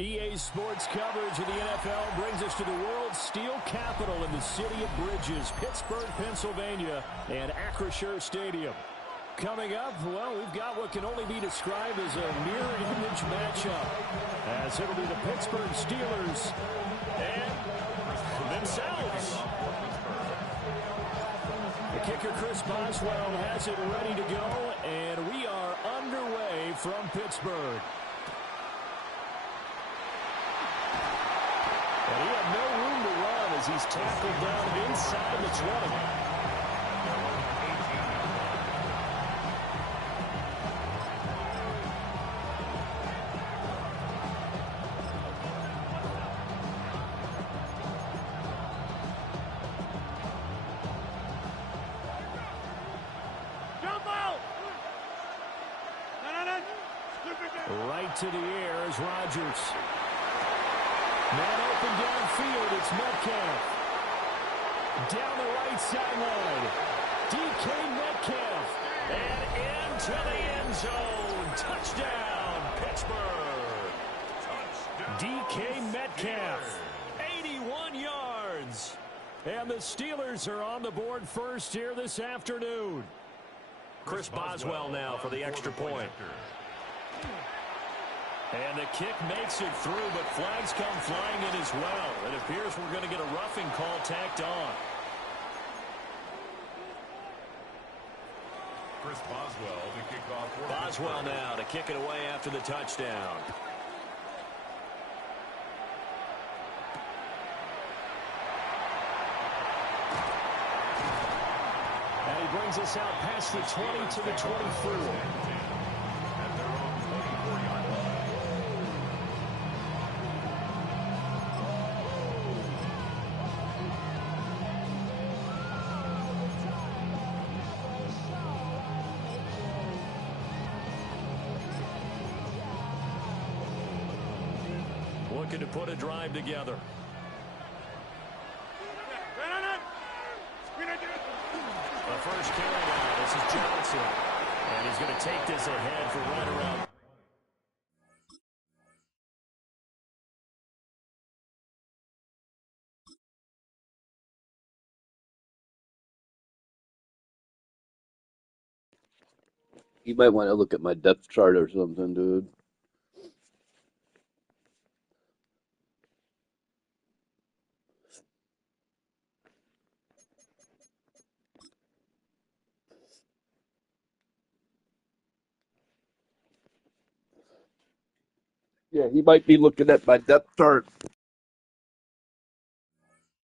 EA Sports coverage of the NFL brings us to the world's steel capital in the city of Bridges, Pittsburgh, Pennsylvania, and Acrisure Stadium. Coming up, well, we've got what can only be described as a mirror image matchup, as it'll be the Pittsburgh Steelers and themselves. The kicker, Chris Boswell, has it ready to go, and we are underway from Pittsburgh. And he had no room to run as he's tackled down inside the 20. Right to the air is Rodgers. Man open downfield, it's Metcalf. Down the right sideline. DK Metcalf. And into the end zone. Touchdown, Pittsburgh. DK Metcalf. 81 yards. And the Steelers are on the board first here this afternoon. Chris Boswell now for the extra point. And the kick makes it through, but flags come flying in as well. It appears we're going to get a roughing call tacked on. Chris Boswell to kick off. Boswell now to kick it away after the touchdown. And he brings us out past the 20 to the 24. Looking to put a drive together. The first carry now. This is Johnson. And he's going to take this ahead for right around. You might want to look at my depth chart or something, dude. Yeah, he might be looking at my depth chart.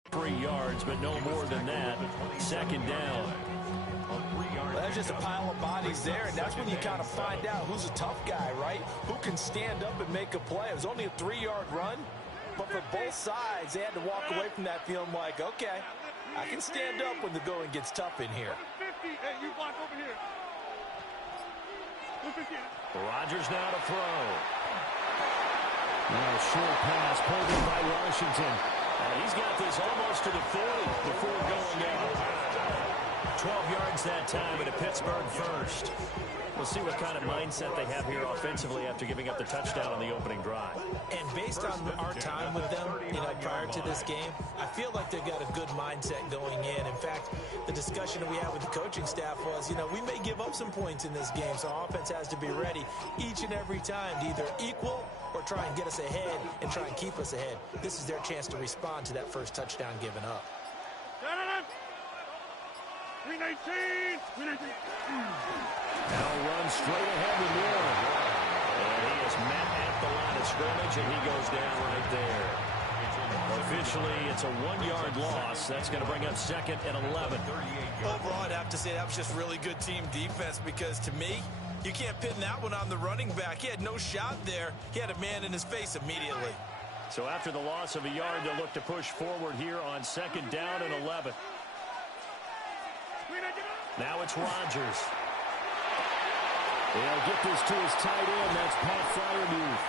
3 yards, but no more than that. Second down. Well, there's just a pile of bodies there, and that's when you kind of find out who's a tough guy, right? Who can stand up and make a play. It was only a 3-yard run, but for both sides, they had to walk away from that feeling like, okay, I can stand up when the going gets tough in here. Rodgers now to throw. Now a short pass pulled in by Washington. And he's got this almost to the 40 before going out. 12 yards that time at a Pittsburgh first. We'll see what kind of mindset they have here offensively after giving up the touchdown on the opening drive. And based on our time with them, prior to this game, I feel like they've got a good mindset going in. In fact, the discussion that we had with the coaching staff was, we may give up some points in this game, so our offense has to be ready each and every time to either equal or try and get us ahead and try and keep us ahead. This is their chance to respond to that first touchdown given up. Now runs straight ahead with Warren. And he is met at the line of scrimmage, and he goes down right there. Officially, it's a 1-yard loss. That's going to bring up second and 11. Overall, I'd have to say that was just really good team defense because, to me, you can't pin that one on the running back. He had no shot there. He had a man in his face immediately. So after the loss of a yard, they'll look to push forward here on second down and 11. Now it's Rodgers. They'll get this to his tight end. That's Pat Fryermuth.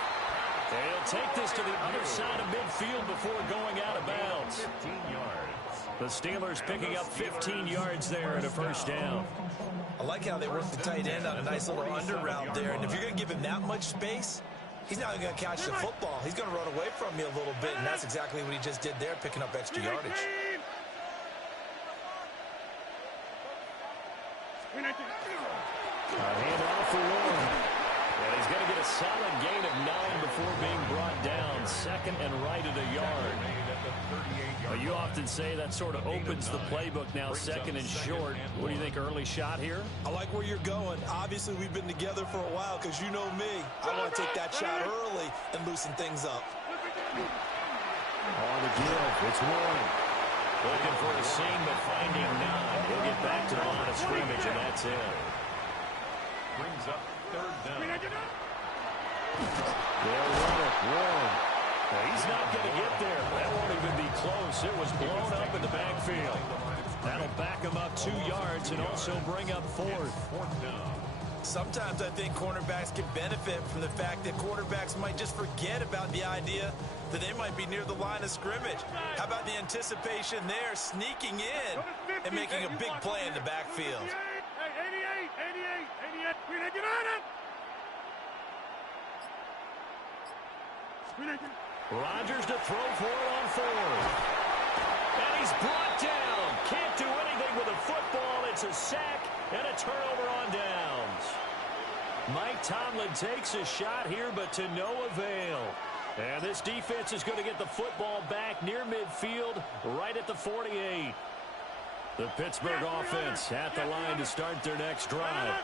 They'll take this to the other side of midfield before going out of bounds. 15 yards. The Steelers picking up 15 yards there at a first down. I like how they work the tight end on a nice little under route there. And if you're going to give him that much space, He's not going to catch the football. He's going to run away from me a little bit, and that's exactly what he just did there, picking up extra yardage. Hand off for Warren. And he's going to get a solid gain of 9 before being brought down. Second and right at a yard. Well, you often say that sort of opens the playbook now, second and short. What do you think, early shot here? I like where you're going. Obviously, we've been together for a while because you know me. I want to take that shot early and loosen things up. On the give, it's Warren. Looking for a seam, but finding none. He'll get back to the line of scrimmage, and that's it. Brings up third down. They'll run it. Warren. Well, he's not going to get there. That won't even be close. It was blown up in the backfield. That'll back him up 2 yards and also bring up fourth. Sometimes I think cornerbacks can benefit from the fact that quarterbacks might just forget about the idea that they might be near the line of scrimmage. How about the anticipation there, sneaking in and making a big play in the backfield? Rodgers to throw for it on fourth. And he's brought down. Can't do anything with a football. It's a sack and a turnover on downs. Mike Tomlin takes a shot here, but to no avail. And this defense is going to get the football back near midfield, right at the 48. The Pittsburgh offense at the line to start their next drive.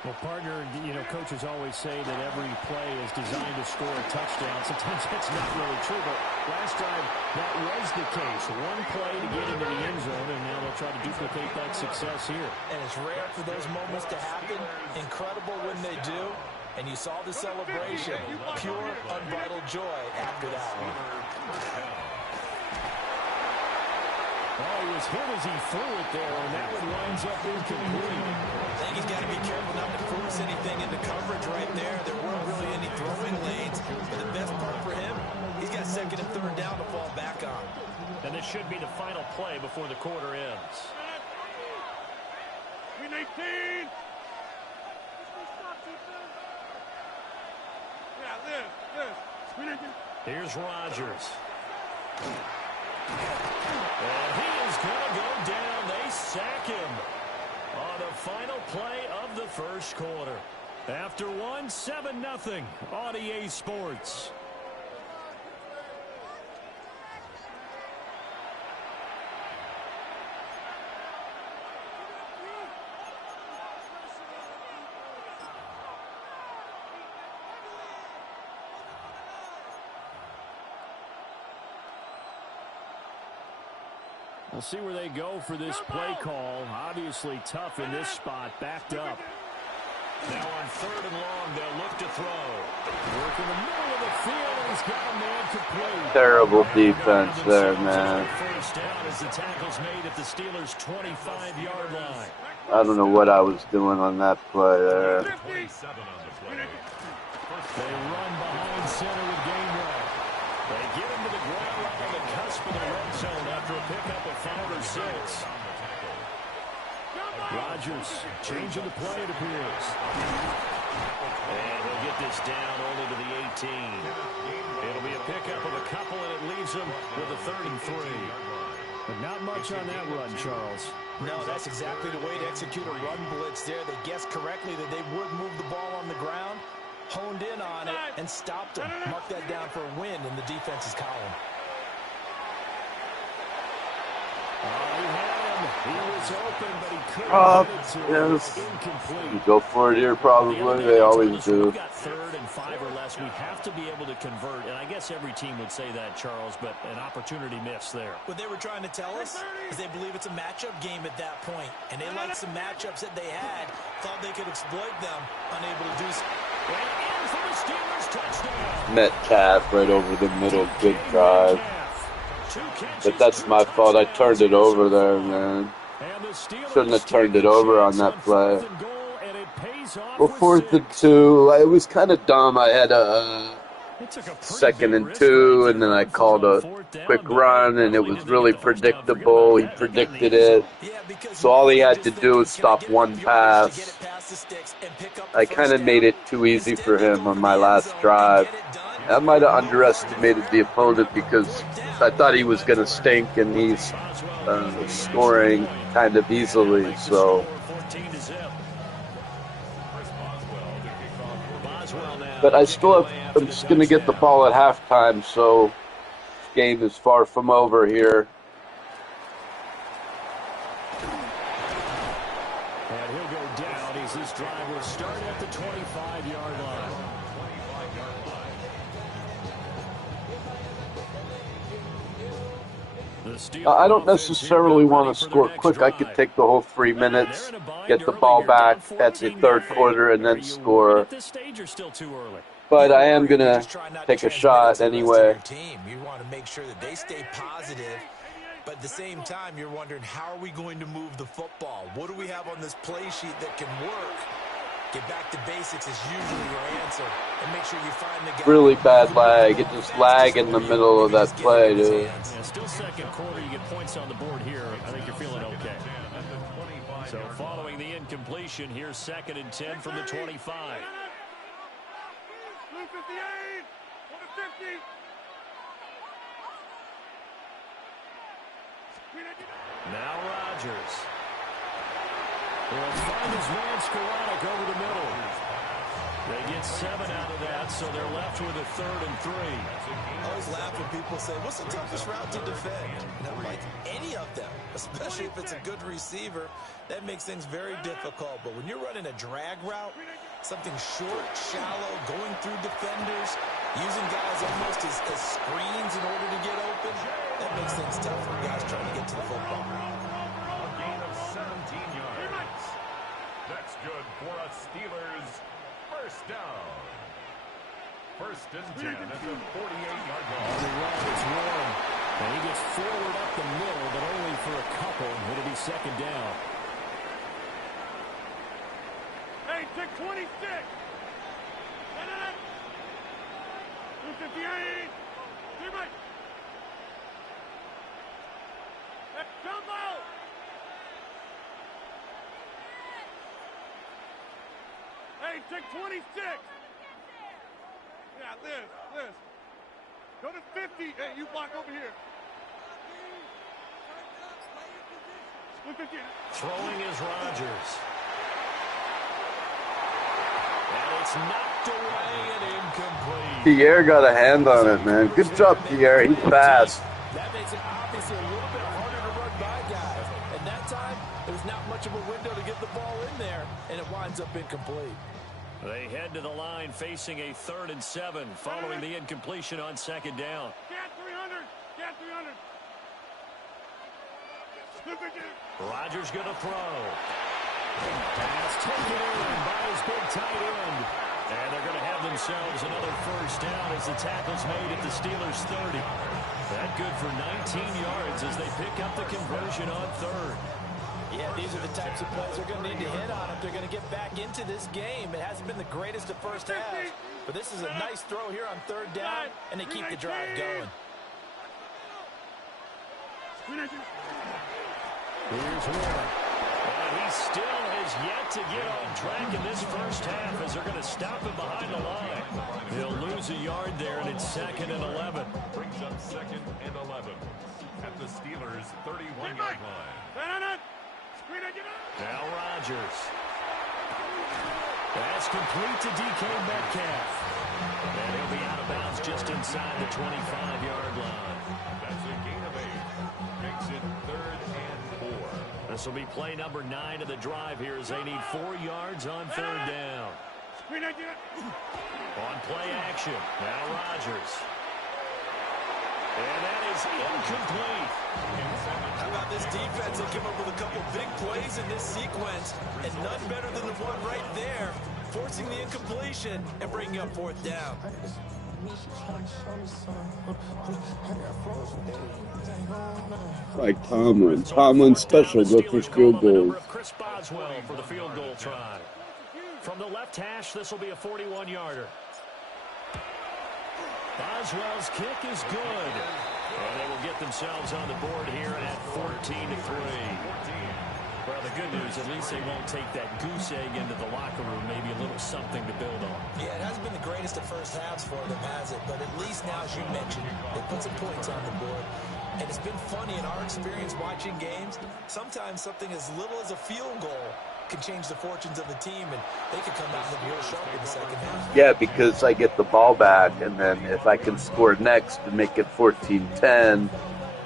Well, partner, you know, coaches always say that every play is designed to score a touchdown. Sometimes that's not really true, but last drive, that was the case. One play to get into the end zone, and now they'll try to duplicate that success here. And it's rare for those moments to happen. Incredible when they do. And you saw the celebration. Pure, unbridled joy after that one. Oh, he was hit as he threw it there, and that one winds up incomplete. I think he's got to be careful not to force anything into coverage right there. There weren't really any throwing lanes. But the best part for him, he's got second and third down to fall back on. And this should be the final play before the quarter ends. Win 18. Here's Rodgers. And he is going to go down. They sack him on the final play of the first quarter. After one, 7-0 on EA Sports. We'll see where they go for this play call. Obviously tough in this spot, backed up. Now on third and long, they'll look to throw. Work in the middle of the field, and he's got a man complete. Terrible defense there, man. First down as the tackle's made at the Steelers' 25-yard line. I don't know what I was doing on that play there. They run behind center with Gainwell. They get him to the ground right on the cusp of the red zone after a pickup of 5 or 6. Rodgers changing the play, it appears. And he'll get this down only to the 18. It'll be a pickup of a couple, and it leaves him with a 3rd and 3. But not much on that run, Charles. No, that's exactly the way to execute a run blitz there. They guessed correctly that they would move the ball on the ground, honed in on it, and stopped him. Mark that down for a win in the defense's column. He had him. He was open, but he couldn't get it to Yes. incomplete. You go for it here, probably. They always do. We've got 3rd and 5 or less. We have to be able to convert, and I guess every team would say that, Charles, but an opportunity missed there. What they were trying to tell us is they believe it's a matchup game at that point, and they liked some matchups that they had, thought they could exploit them, unable to do so. And in for the Steelers touchdown. Metcalf right over the middle. Good drive. But that's my fault. I turned it over there, man. Shouldn't have turned it over on that play. Well, 4th and 2. It was kind of dumb. I had a 2nd and 2, and then I called a quick run, and it was really predictable. He predicted it. So all he had to do was stop one pass. I kind of made it too easy for him on my last drive. I might have underestimated the opponent because I thought he was going to stink, and he's scoring kind of easily. So, but I still have. I'm just going to get the ball at halftime, so this game is far from over here. And he'll go down as this drive will start at the 25-yard line. I don't necessarily want to score quick. I could take the whole 3 minutes, get the ball back at the third quarter, and then score. But I am going to take a shot anyway. You want to make sure that they stay positive, but at the same time, you're wondering, how are we going to move the football? What do we have on this play sheet that can work? Get back to basics is usually your answer, and make sure you find the guy. Really bad lag. It just lag in the middle of that play, dude. Yeah, still second quarter. You get points on the board here. I think you're feeling okay. So following the incompletion, here's 2nd and 10 from the 25. Now Rodgers. He'll find his man Skoranek over the middle. They get 7 out of that, so they're left with a 3rd and 3. I always laugh when people say, what's the toughest route to defend? And I'm like, any of them, especially if it's a good receiver, that makes things very difficult. But when you're running a drag route, something short, shallow, going through defenders, using guys almost as screens in order to get open, that makes things tough for guys trying to get to the football. A gain of 17 yards. That's good for a Steelers first down. 1st and 10 at the 48-yard line. It's warm, and he gets forward up the middle, but only for a couple. It'll be 2nd down. Hey, take 26. 258. 3 right. Jumbo. Hey, take 26. Yeah, Liz. Go to 50. Hey, you block over here. Throwing is Rodgers. And it's knocked away and incomplete. Pierre got a hand on it, man. Good job, Pierre. He's fast. That makes it obviously a little bit harder to run by guys. And that time, there was not much of a window to get the ball in there, and it winds up incomplete. They head to the line facing a 3rd and 7 following the incompletion on 2nd down. Get 300. Get 300. Rodgers going to throw. Pass taken in by his big tight end. And they're going to have themselves another first down as the tackle's made at the Steelers' 30. That good for 19 yards as they pick up the conversion on 3rd. Yeah, these are the types of plays they're going to need to hit on if they're going to get back into this game. It hasn't been the greatest of first halves, but this is a nice throw here on 3rd down, and they keep the drive going. Here's Warren. And he still has yet to get on track in this first half as they're going to stop him behind the line. He'll lose a yard there, and it's 2nd and 11. Brings up 2nd and 11 at the Steelers' 31-yard line. Now Rodgers. That's complete to DK Metcalf. And he'll be out of bounds just inside the 25-yard line. That's a gain of 8. Makes it 3rd and 4. This will be play number 9 of the drive here as they need 4 yards on 3rd down. On play action. Now Rodgers. And that is incomplete. How about this defense? They came up with a couple big plays in this sequence, and none better than the one right there, forcing the incompletion and bringing up 4th down. Like Tomlin. Tomlin special, go for field goals. Chris Boswell for the field goal try. From the left hash, this will be a 41-yarder. Boswell's kick is good. And they will get themselves on the board here at 14-3. Well, Well, the good news, at least they won't take that goose egg into the locker room, maybe a little something to build on. Yeah, it hasn't been the greatest of first halves for them, has it? But at least now, as you mentioned, they put some points on the board. And it's been funny in our experience watching games. Sometimes something as little as a field goal can change the fortunes of the team, and they could come out and look real sharp in the second half. Yeah, because I get the ball back, and then if I can score next and make it 14-10,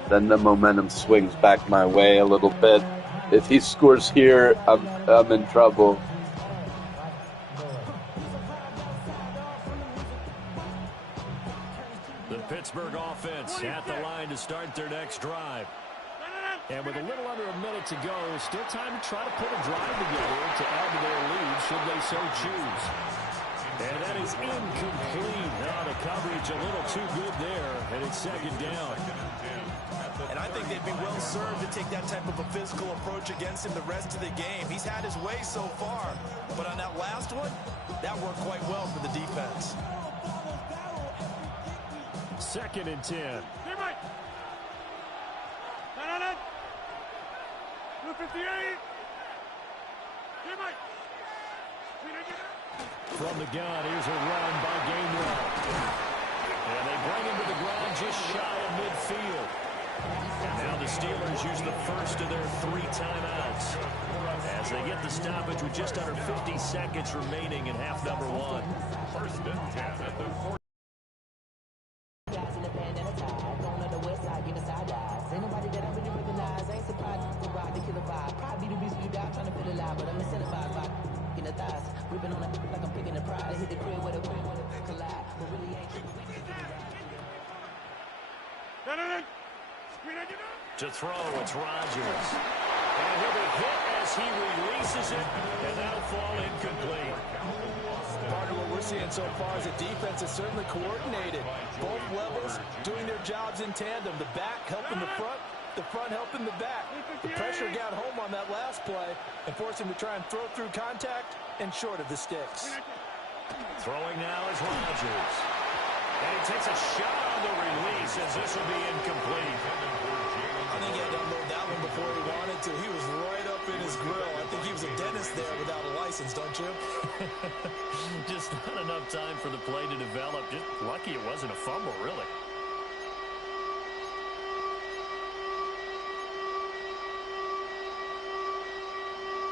then the momentum swings back my way a little bit. If he scores here, I'm in trouble. The Pittsburgh offense at the line to start their next drive. And with a little under a minute to go, still time to try to put a drive together to add to their lead should they so choose. And that is incomplete. Now the coverage a little too good there, and it's second down. And I think they'd be well served to take that type of a physical approach against him the rest of the game. He's had his way so far, but on that last one, that worked quite well for the defense. 2nd and 10. From the gun, here's a run by Gamewell. And they bring him to the ground just shy of midfield. And now the Steelers use the first of their 3 timeouts as they get the stoppage with just under 50 seconds remaining in half number 1. 1st and 10 at the 40. To throw, it's Rodgers. And he'll be hit as he releases it, and that'll fall incomplete. Part of what we're seeing so far is the defense is certainly coordinated. Both levels doing their jobs in tandem. The back helping the front helping the back. The pressure got home on that last play and forced him to try and throw through contact and short of the sticks. Throwing now is Rodgers. And he takes a shot on the release as this will be incomplete. I think he had to unload that one before he wanted to. He was right up in his grill. I think he was a dentist there without a license, don't you? Just not enough time for the play to develop. Just lucky it wasn't a fumble, really.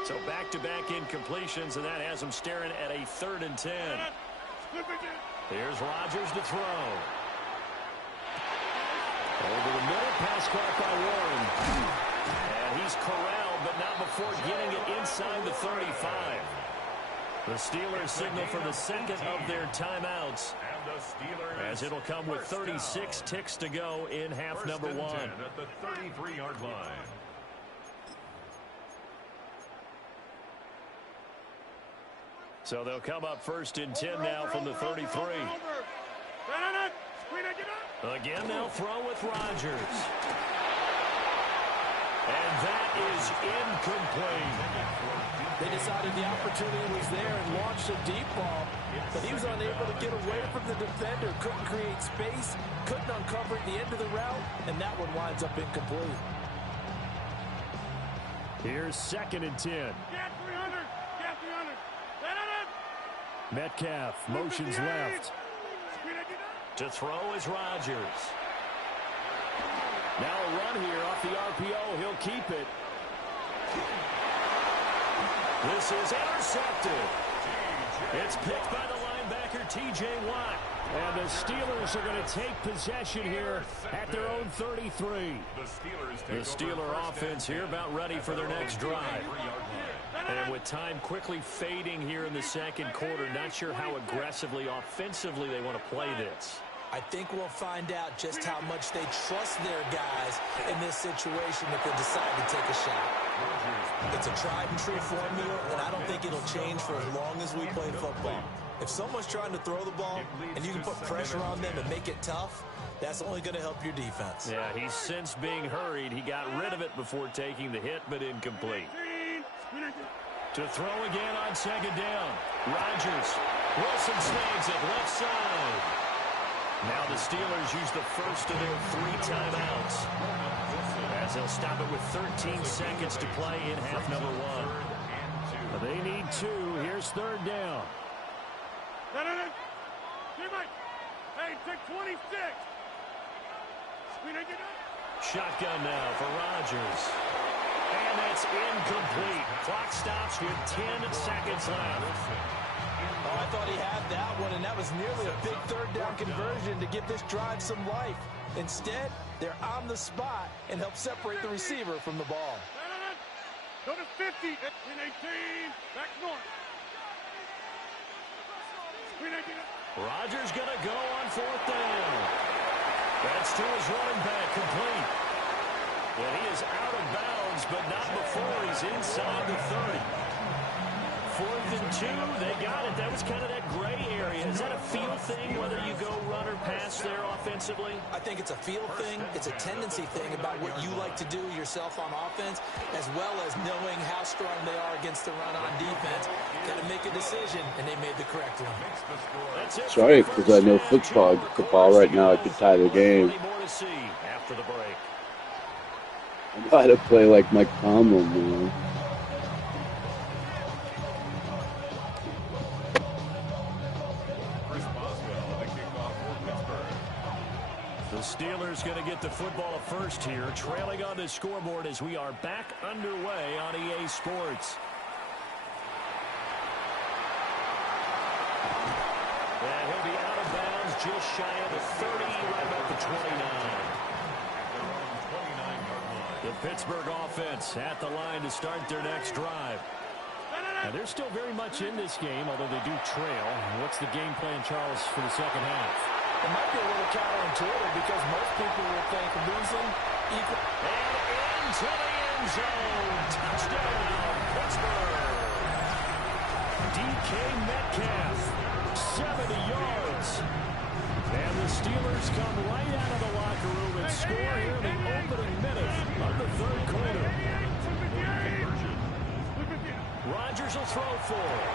So back-to-back incompletions, and that has him staring at a 3rd and 10. Here's Rodgers to throw. Over the middle, pass caught by Warren. And he's corralled, but not before getting it inside the 35. The Steelers signal for the 2nd of their timeouts, as it'll come with 36 ticks to go in half number 1. At the 33-yard line. So they'll come up 1st and 10 now from the 33. Again, they'll throw with Rodgers. And that is incomplete. They decided the opportunity was there and launched a deep ball, but he was unable to get away from the defender, couldn't create space, couldn't uncover at the end of the route, and that one winds up incomplete. Here's 2nd and 10. Metcalf motions left. To throw is Rodgers. Now a run here off the RPO. He'll keep it. This is intercepted. It's picked by the linebacker, T.J. Watt. And the Steelers are going to take possession here at their own 33. The Steeler offense here about ready for their next drive. And with time quickly fading here in the 2nd quarter, not sure how aggressively, offensively they want to play this. I think we'll find out just how much they trust their guys in this situation if they decide to take a shot. It's a tried-and-true formula, and I don't think it'll change for as long as we play football. If someone's trying to throw the ball and you can put pressure on them and make it tough, that's only going to help your defense. Yeah, he's since being hurried. He got rid of it before taking the hit, but incomplete. To throw again on 2nd down. Rodgers. Wilson snags it left side. Now the Steelers use the first of their 3 timeouts, as they'll stop it with 13 seconds to play in half number 1. They need 2. Here's third down. Hey, take 26. Shotgun now for Rodgers. And that's incomplete. Clock stops with 10 seconds left. Oh, I thought he had that one, and that was nearly a big third down conversion to give this drive some life. Instead, they're on the spot and help separate the receiver from the ball. Go to 50. In 18. Back north. Rodgers going to go on 4th down. That's to his running back, complete. And he is out of bounds, but not before he's inside the 30. 4th and 2, they got it. That was kind of that gray area. Is that a feel thing, whether you go run or pass there offensively? I think it's a feel thing. It's a tendency thing about what you like to do yourself on offense, as well as knowing how strong they are against the run on defense. Got to make a decision, and they made the correct one. Sorry, because I know football right now, I could tie the game. After the break. I know how to play like Mike Tomlin, man. The Steelers going to get the football first here, trailing on the scoreboard as we are back underway on EA Sports. And he'll be out of bounds just shy of the 30, right about the 29. The Pittsburgh offense at the line to start their next drive. Now, they're still very much in this game, although they do trail. What's the game plan, Charles, for the second half? It might be a little counterintuitive because most people will think losing equal. And into the end zone. Touchdown, Pittsburgh. DK Metcalf, 70 yards. And the Steelers come right out of the locker room and score here in the opening minute of the 3rd quarter. Rodgers will throw for it.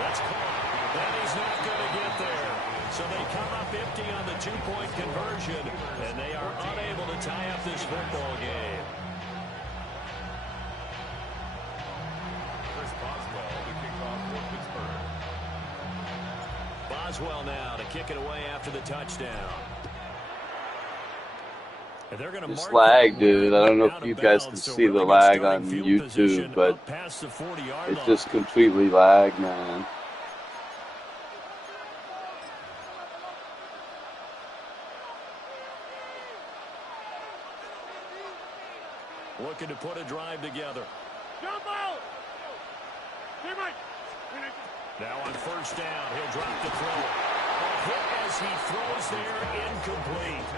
That's caught. And he's not going to get there. So they come up empty on the 2-point conversion, and they are unable to tie up this football game. Boswell now to kick it away after the touchdown. And they're going to This lag, dude. I don't know if you guys can see the lag on YouTube, but it's just completely lag, man. Looking to put a drive together. Now on 1st down, he'll drop the throw. A hit as he throws there, incomplete.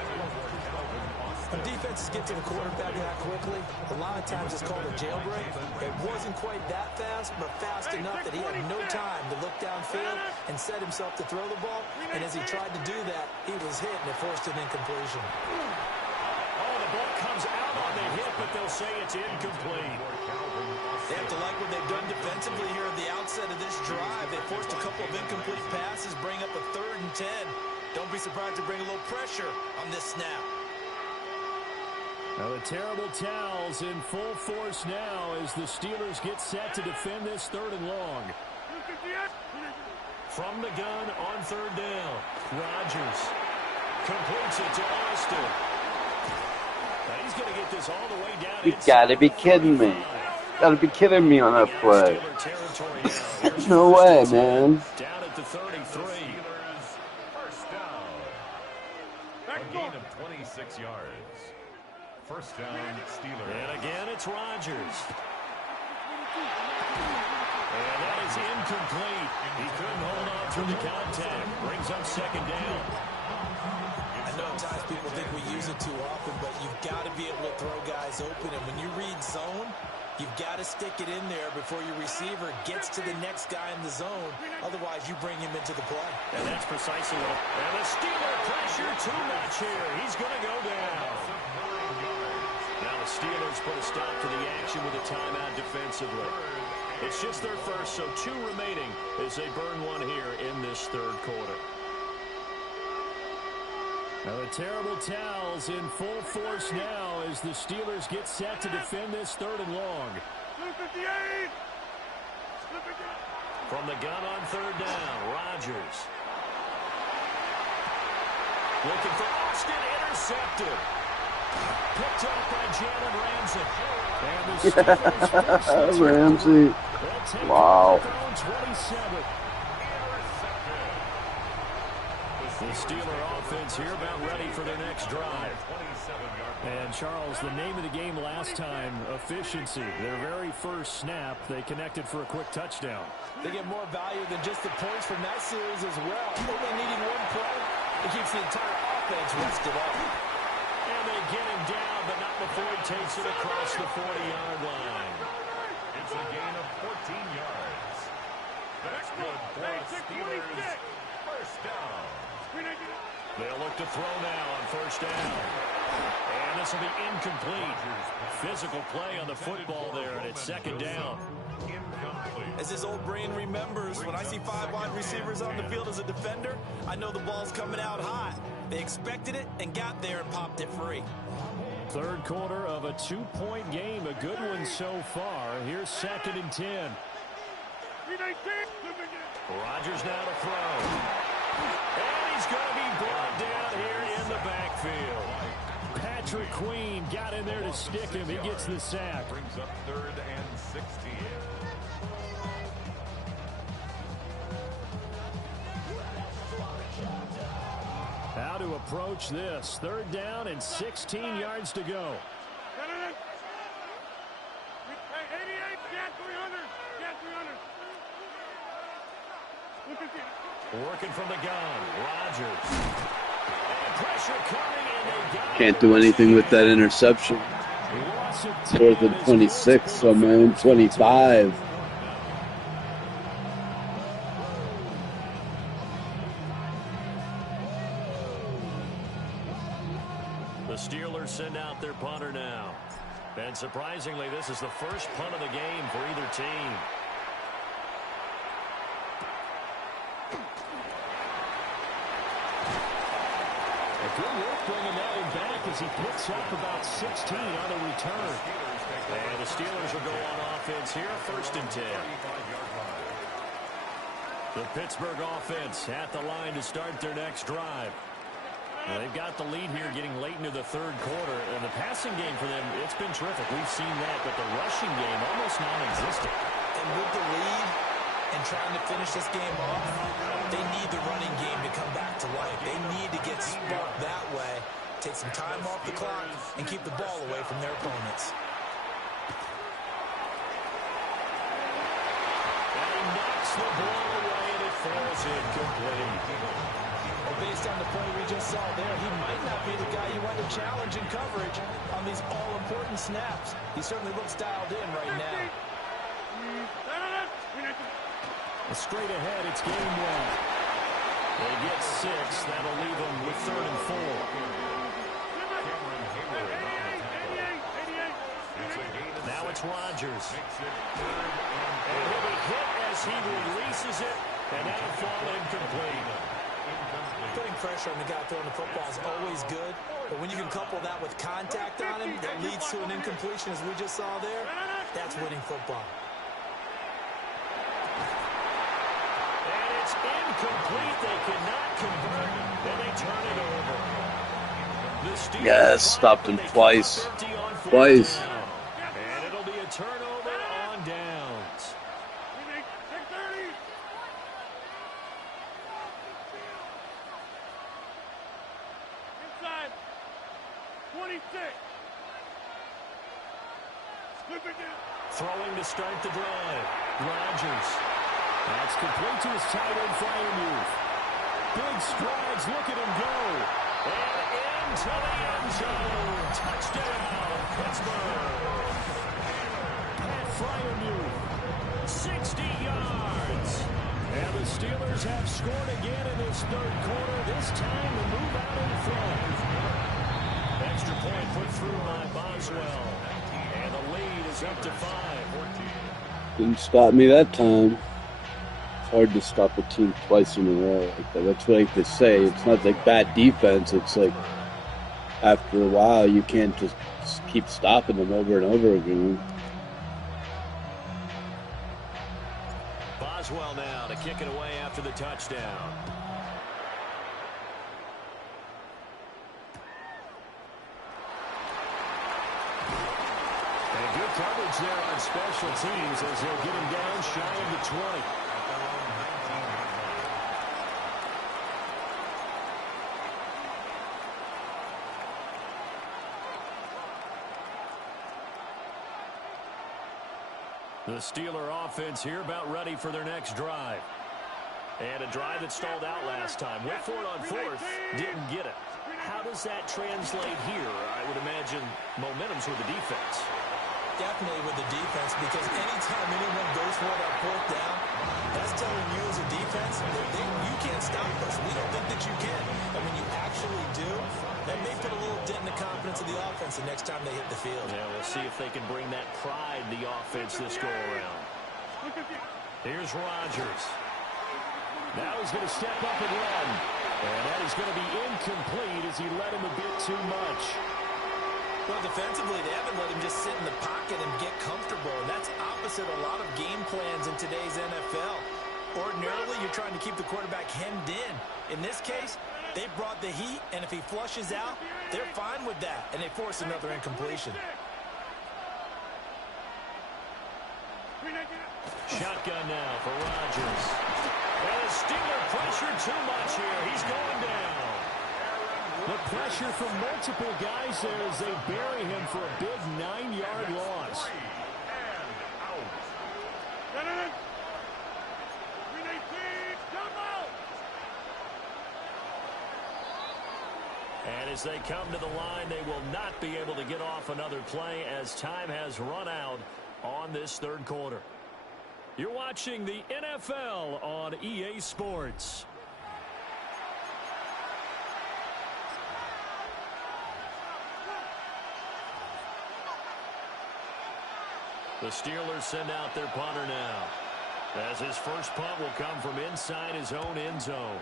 When defenses get to the quarterback that quickly, a lot of times it's called a jailbreak. It wasn't quite that fast, but fast enough that he had no time to look downfield and set himself to throw the ball. And as he tried to do that, he was hit and it forced an incompletion. Oh, the ball comes out on the hit, but they'll say it's incomplete. They have to like what they've done defensively here at the outset of this drive. They forced a couple of incomplete passes, bring up a 3rd and 10. Don't be surprised to bring a little pressure on this snap. Now the terrible towels in full force now as the Steelers get set to defend this 3rd and long. From the gun on 3rd down, Rodgers completes it to Austin. Now he's going to get this all the way down. You gotta be kidding me. Gotta be kidding me on that play. No way, man. Down at the 33. First down. A gain of 26 yards. First down, Steelers. And again, it's Rodgers. And that is incomplete. He couldn't hold on through the contact. Brings up 2nd down. I know at times people think we use it too often, but you've got to be able to throw guys open. And when you read zone, you've got to stick it in there before your receiver gets to the next guy in the zone. Otherwise, you bring him into the play. And that's precisely what. And the Steeler pressure too much here. He's going to go down. Now the Steelers put a stop to the action with a timeout defensively. It's just their first, so 2 remaining as they burn one here in this 3rd quarter. Now the terrible towels in full force now as the Steelers get set to defend this 3rd and long. From the gun on 3rd down, Rodgers. Looking for Austin, intercepted. Picked up by Jalen Ramsey. Ramsey. Wow. 27. The Steeler offense here about ready for their next drive. And Charles, the name of the game last time, efficiency. Their very first snap, they connected for a quick touchdown. They get more value than just the points from that series as well. Only needing one play, it keeps the entire offense rested up. And they get him down, but not before he takes it across the 40-yard line. It's a gain of 14 yards. That's good for the Steelers. First down. They'll look to throw now on 1st down. And this will be incomplete. Physical play on the football there, and it's 2nd down. As his old brain remembers, when I see 5 wide receivers on the field as a defender, I know the ball's coming out high. They expected it and got there and popped it free. 3rd quarter of a 2-point game. A good one so far. Here's 2nd and 10. Rodgers now to throw. And he's going to be brought down here in the backfield. Patrick Queen got in there to stick him. He gets the sack. Brings up 3rd and 16. How to approach this. 3rd down and 16 yards to go. Working from the gun, Rodgers. And pressure coming, and they got Can't do anything with that interception. 4th and 26, so my own 25. The Steelers send out their punter now. And surprisingly, this is the first punt of the game for either team. A good work bringing that one back as he picks up about 16 on the return. And the Steelers will go on offense here, 1st and 10. The Pittsburgh offense at the line to start their next drive. Well, they've got the lead here getting late into the 3rd quarter. And the passing game for them, it's been terrific. We've seen that, but the rushing game almost non-existent. And with the lead and trying to finish this game off, they need the running game to come back to life. They need to get sparked that way, take some time off the clock, and keep the ball away from their opponents. And he knocks the ball away, and it falls incomplete. Based on the play we just saw there, he might not be the guy you want to challenge in coverage on these all-important snaps. He certainly looks dialed in right now. Straight ahead, it's game 1. They get 6. That'll leave them with 3rd and 4. Now it's Rodgers. And he'll be hit as he releases it, and that'll fall incomplete. Putting pressure on the guy throwing the football is always good, but when you can couple that with contact on him that leads to an incompletion, as we just saw there, that's winning football. And it's incomplete. They cannot convert, and they turn it over. Yes, stopped him twice. Twice. And it'll be a turnover on downs. Inside. 26. Throwing to start the drive. Rodgers. That's complete to his tight end, Freiermuth. Big strides. Look at him go. And into the end zone. Touchdown, Pittsburgh. Pat Freiermuth. 60 yards. And the Steelers have scored again in this 3rd quarter. This time to move out in front. Extra point put through by Boswell. And the lead is up to 5. Didn't stop me that time. hard to stop a team twice in a row like that. That's what they say. It's not like bad defense. It's like after a while, you can't just keep stopping them over and over again. Boswell now to kick it away after the touchdown. And good coverage there on special teams as they'll get him down shy of the 20. The Steeler offense here about ready for their next drive. And a drive that stalled out last time. Went for it on fourth, didn't get it. How does that translate here? I would imagine momentum's with the defense. Definitely with the defense, because anytime anyone goes for it on fourth down, that's telling you as a defense that you can't stop us. We don't think that you can. And when you actually do, that may put a little dent in the confidence of the offense the next time they hit the field. Yeah, we'll see if they can bring that pride in the offense this go-around. Here's Rodgers. Now he's going to step up and run. And that is going to be incomplete as he led him a bit too much. Well, defensively, they haven't let him just sit in the pocket and get comfortable. And that's opposite a lot of game plans in today's NFL. Ordinarily, you're trying to keep the quarterback hemmed in. In this case, they brought the heat, and if he flushes out, they're fine with that, and they force another incompletion. Shotgun now for Rodgers. And the Steeler pressure too much here. He's going down. The pressure from multiple guys there as they bury him for a big 9-yard loss. And as they come to the line, they will not be able to get off another play as time has run out on this third quarter. You're watching the NFL on EA Sports. The Steelers send out their punter now, as his first punt will come from inside his own end zone.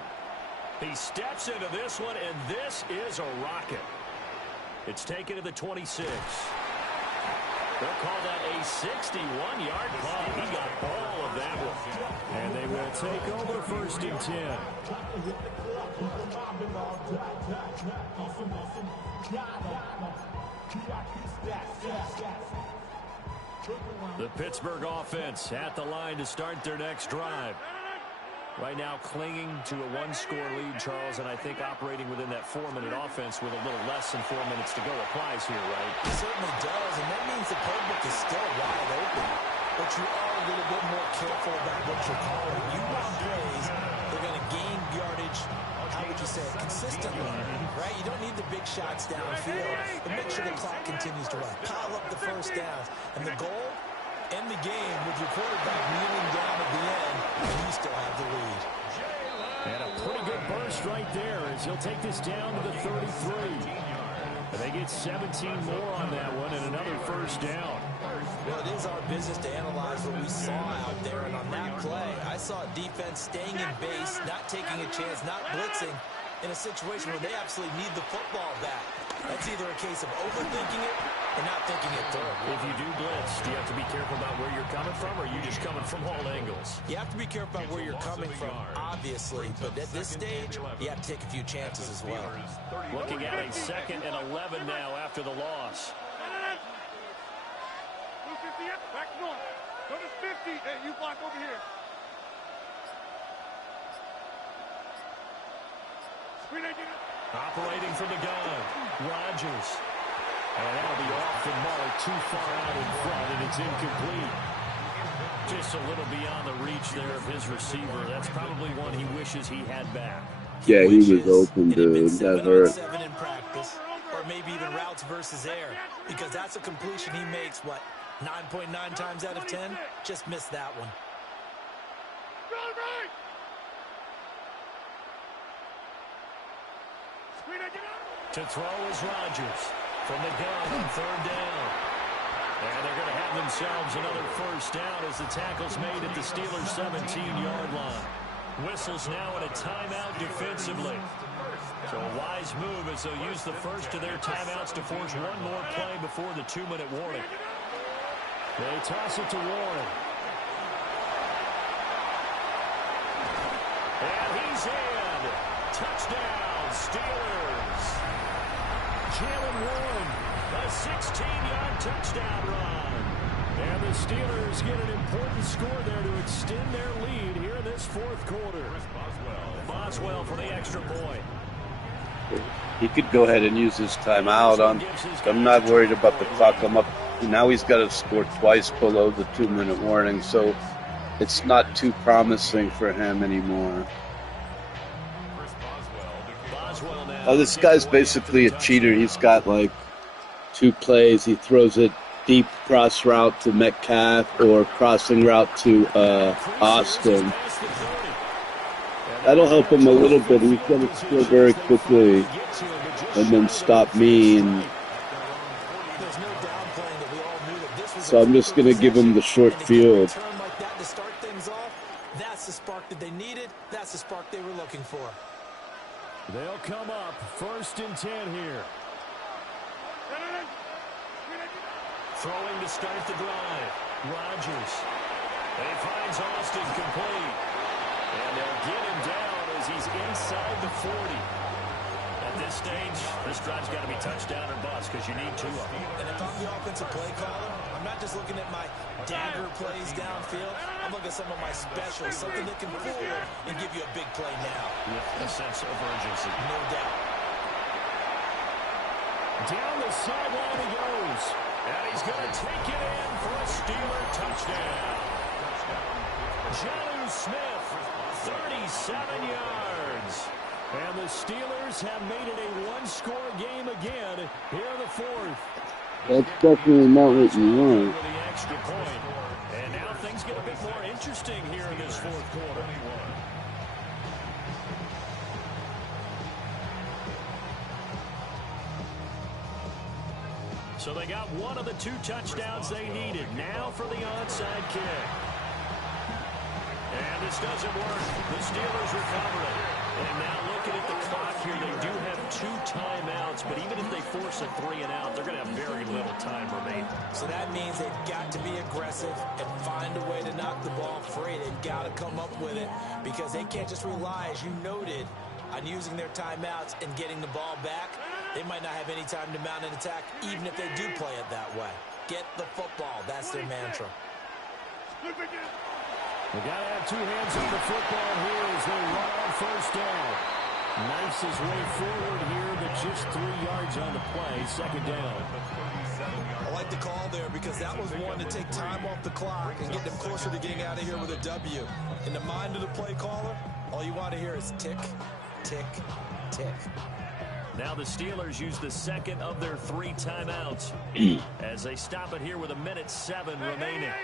He steps into this one, and this is a rocket. It's taken to the 26. They'll call that a 61-yard punt. He got all of that one. And they will take over first and 10. The Pittsburgh offense at the line to start their next drive. Right now clinging to a one-score lead, Charles, and I think operating within that 4-minute offense with a little less than 4 minutes to go applies here, right? It certainly does, and that means the playbook is still wide open. But you are a little bit more careful about what you're calling. You run plays, they're going to gain yardage, how would you say it, consistently, right? You don't need the big shots downfield, but make sure the clock continues to run. Pile up the first downs, and the goal, end the game with your quarterback kneeling down at the end, and you still have the lead. And a pretty good burst right there as he'll take this down to the 33. And they get 17 more on that one and another first down. Well, it is our business to analyze what we saw out there, and on that play, I saw a defense staying in base, not taking a chance, not blitzing, in a situation where they absolutely need the football back. That's either a case of overthinking it or not thinking it through. If you do blitz, do you have to be careful about where you're coming from, or are you just coming from all angles? You have to be careful about where you're coming from, obviously, but at this stage, you have to take a few chances as well. Looking at a 2nd and 11 now after the loss. Back north. Go to 50. Hey, you block over here. Operating from the gun, Rodgers. And that'll be off the mark, too far out in front, and it's incomplete. Just a little beyond the reach there of his receiver. That's probably one he wishes he had back. Yeah, he was open, dude. That hurt. 7 in practice, or maybe even routes versus air, because that's a completion he makes, what, 9.9 times out of 10? Just missed that one. To throw is Rodgers from the gun on 3rd down. And they're going to have themselves another first down as the tackle's made at the Steelers' 17-yard line. Whistles now in a timeout defensively. So a wise move as they'll use the first of their timeouts to force one more play before the 2-minute warning. They toss it to Warren. And he's in. Touchdown, Steelers. Jalen Warren, a 16-yard touchdown run. And the Steelers get an important score there to extend their lead here in this fourth quarter. Boswell for the extra point. He could go ahead and use his timeout. I'm not worried about the clock. I'm up. Now he's got to score twice below the 2-minute warning, so it's not too promising for him anymore. Oh, this guy's basically a cheater. He's got like 2 plays. He throws it deep cross route to Metcalf or crossing route to Austin. That'll help him a little bit. He's going to score very quickly and then stop me. And so I'm just going to give him the short field. That's the spark that they needed. That's the spark they were looking for. They'll come up 1st and 10 here. Throwing to start the drive. Rodgers. He finds Austin complete. And they'll get him down as he's inside the 40. At this stage, this drive's got to be touchdown or bust because you need 2 of them. And if I'm the offensive play caller, I'm not just looking at my dagger plays downfield. I'm looking at some of my specials, something that can fool and give you a big play now. With a sense of urgency. No doubt. Down the sideline he goes. And he's going to take it in for a Steeler touchdown. Jonnu Smith, 37 yards. And the Steelers have made it a 1-score game again here in the 4th. That's definitely not what you want. With the extra point. And now things get a bit more interesting here in this 4th quarter. So they got one of the 2 touchdowns they needed. Now for the onside kick. And this doesn't work. The Steelers recover it. And now looking at the clock here, they do have 2 timeouts, but even if they force a 3-and-out, they're going to have very little time remaining. So that means they've got to be aggressive and find a way to knock the ball free. They've got to come up with it because they can't just rely, as you noted, on using their timeouts and getting the ball back. They might not have any time to mount an attack, even if they do play it that way. Get the football. That's their mantra. They got to have 2 hands on the football here as they run on 1st down. Knifes his way forward here, but just 3 yards on the play. 2nd down. I like the call there because that was one to take time off the clock and get them closer to getting out of here with a W. In the mind of the play caller, all you want to hear is tick, tick, tick. Now the Steelers use the 2nd of their 3 timeouts as they stop it here with 1:07 remaining.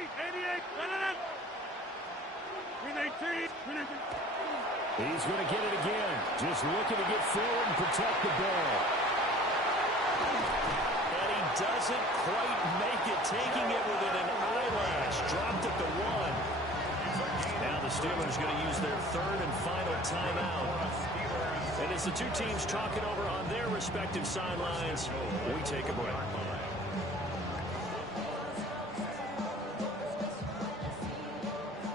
He's going to get it again. Just looking to get forward and protect the ball. And he doesn't quite make it, taking it within an eyelash. Dropped at the 1. Now the Steelers going to use their 3rd and final timeout. And as the 2 teams talk it over on their respective sidelines, we take a break.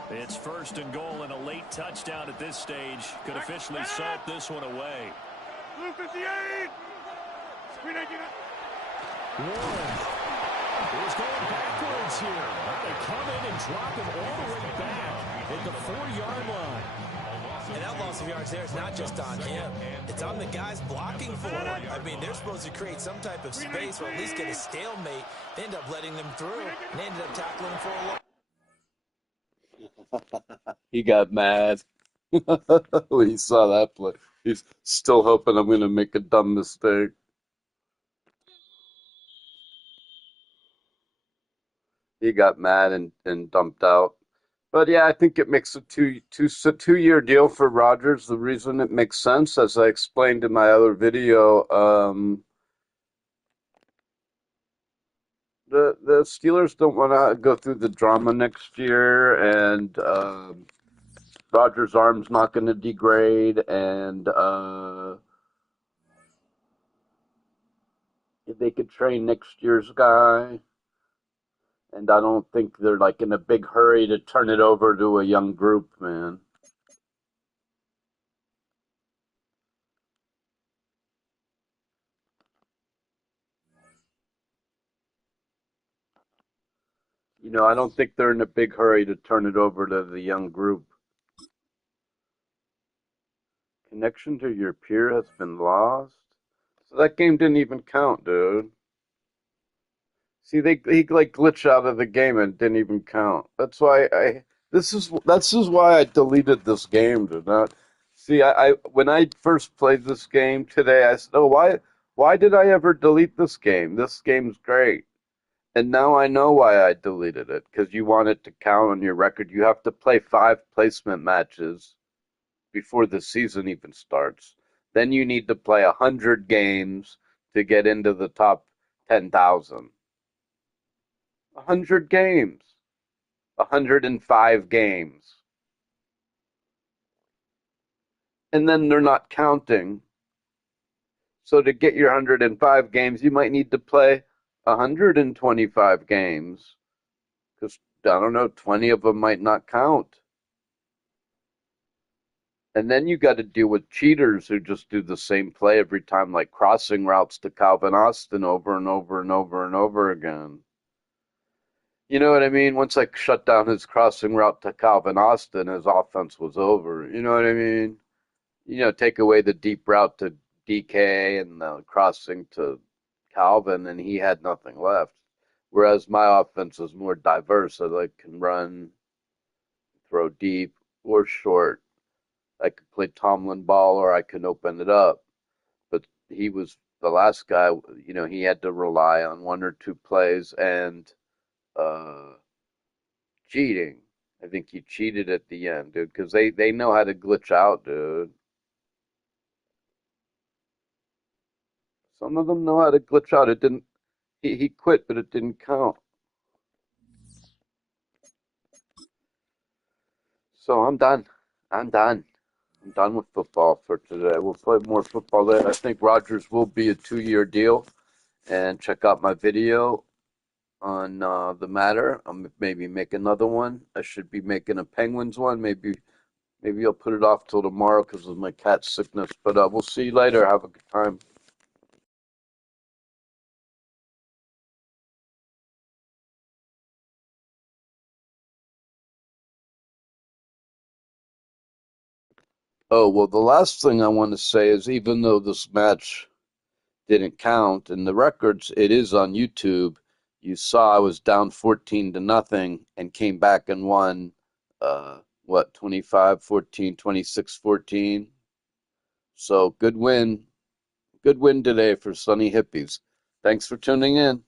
It's 1st and goal, and a late touchdown at this stage could officially salt this one away. Warren is going backwards here. They come in and drop him all the way back at the 4-yard line. And that loss of yards there is not just on him. It's on the guys blocking for him. I mean, they're supposed to create some type of space or at least get a stalemate. They end up letting them through, and they ended up tackling for a loss. He got mad when he saw that play. He's still hoping I'm going to make a dumb mistake. He got mad and dumped out. But yeah, I think it makes a two-year deal for Rodgers. The reason it makes sense, as I explained in my other video, The Steelers don't want to go through the drama next year, and Rodgers' arm's not going to degrade, and they could train next year's guy. And I don't think they're like in a big hurry to turn it over to a young group, man. I don't think they're in a big hurry to turn it over to the young group. Connection to your peer has been lost. So that game didn't even count, dude. See, he like glitched out of the game and didn't even count. That's why this is why I deleted this game, dude. Not see, I when I first played this game today, I said, "Oh, why did I ever delete this game? This game's great." And now I know why I deleted it, because you want it to count on your record. You have to play 5 placement matches before the season even starts. Then you need to play 100 games to get into the top 10,000. 100 games. 105 games. And then they're not counting. So to get your 105 games, you might need to play 125 games. Because, I don't know, 20 of them might not count. And then you got to deal with cheaters who just do the same play every time, like crossing routes to Calvin Austin over and over and over and over again. You know what I mean? Once I shut down his crossing route to Calvin Austin, his offense was over. You know what I mean? Take away the deep route to DK and the crossing to Calvin, and he had nothing left. Whereas my offense is more diverse. I can run, throw deep or short. I could play Tomlin ball, or I can open it up. But he was the last guy, he had to rely on 1 or 2 plays and uh, cheating. I think he cheated at the end, dude, because they know how to glitch out, dude. Some of them know how to glitch out. It didn't. He quit, but it didn't count. So I'm done. I'm done. I'm done with football for today. We'll play more football later. I think Rodgers will be a 2-year deal. And check out my video on the matter. I'm maybe make another one. I should be making a Penguins one. Maybe I'll put it off till tomorrow because of my cat sickness. But we'll see you later. Have a good time. Oh, well, the last thing I want to say is, even though this match didn't count in the records, it is on YouTube. You saw I was down 14-0 and came back and won, 25-14, 26-14. So good win. Good win today for Sunny Hippies. Thanks for tuning in.